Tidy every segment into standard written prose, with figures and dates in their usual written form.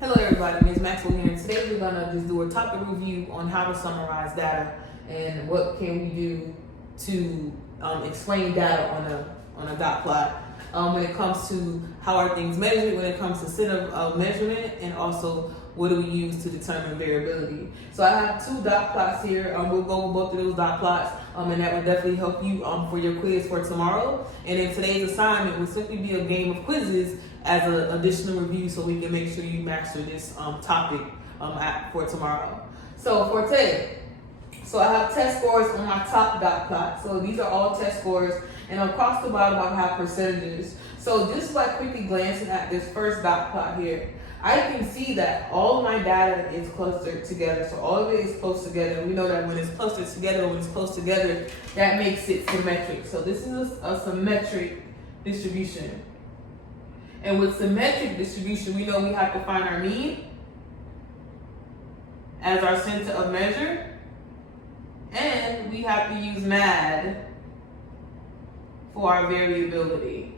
Hello everybody, Ms. Maxwell here, and today we're gonna just do a topic review on how to summarize data and what can we do to explain data on a dot plot when it comes to how are things measured, when it comes to set of measurement, and also what do we use to determine variability. So I have two dot plots here. We'll go over both of those dot plots, and that will definitely help you for your quiz for tomorrow. And then today's assignment will simply be a game of quizzes as an additional review, so we can make sure you master this topic for tomorrow. So for today, I have test scores on my top dot plot. So these are all test scores, and across the bottom I have percentages. So just by quickly glancing at this first dot plot here, I can see that all of my data is clustered together. So all of it is close together. We know that when it's clustered together, that makes it symmetric. So this is a symmetric distribution. And with symmetric distribution, we know we have to find our mean as our center of measure. And we have to use MAD for our variability.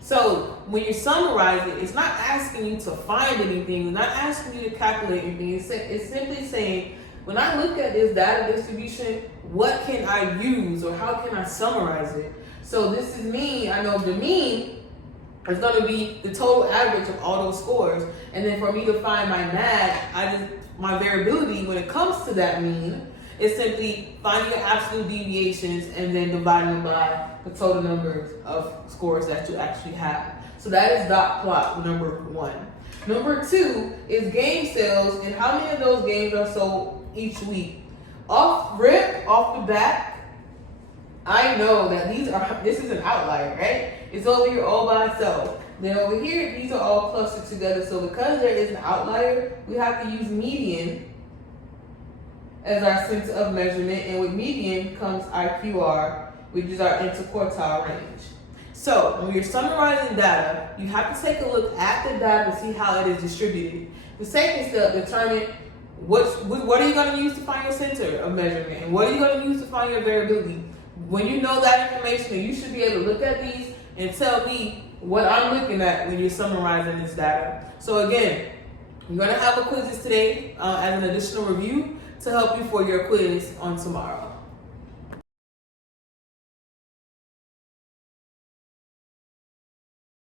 So when you summarize it, it's not asking you to find anything, it's not asking you to calculate anything. It's simply saying, when I look at this data distribution, what can I use or how can I summarize it? So this is mean. I know the mean is going to be the total average of all those scores. And then for me to find my MAD, my variability when it comes to that mean is simply finding the absolute deviations and then dividing them by the total numbers of scores that you actually have. So that is dot plot number one. Number two is game sales and how many of those games are sold each week. Off the bat, I know that this is an outlier, right? It's over here all by itself. Then over here, these are all clustered together. So because there is an outlier, we have to use median as our center of measurement, and with median comes IQR, which is our interquartile range. So when you're summarizing data, you have to take a look at the data to see how it is distributed. The second step, determine what are you going to use to find your center of measurement, and what are you going to use to find your variability. When you know that information, you should be able to look at these and tell me what I'm looking at when you're summarizing this data. So again, you're going to have a quiz today as an additional review to help you for your quiz on tomorrow.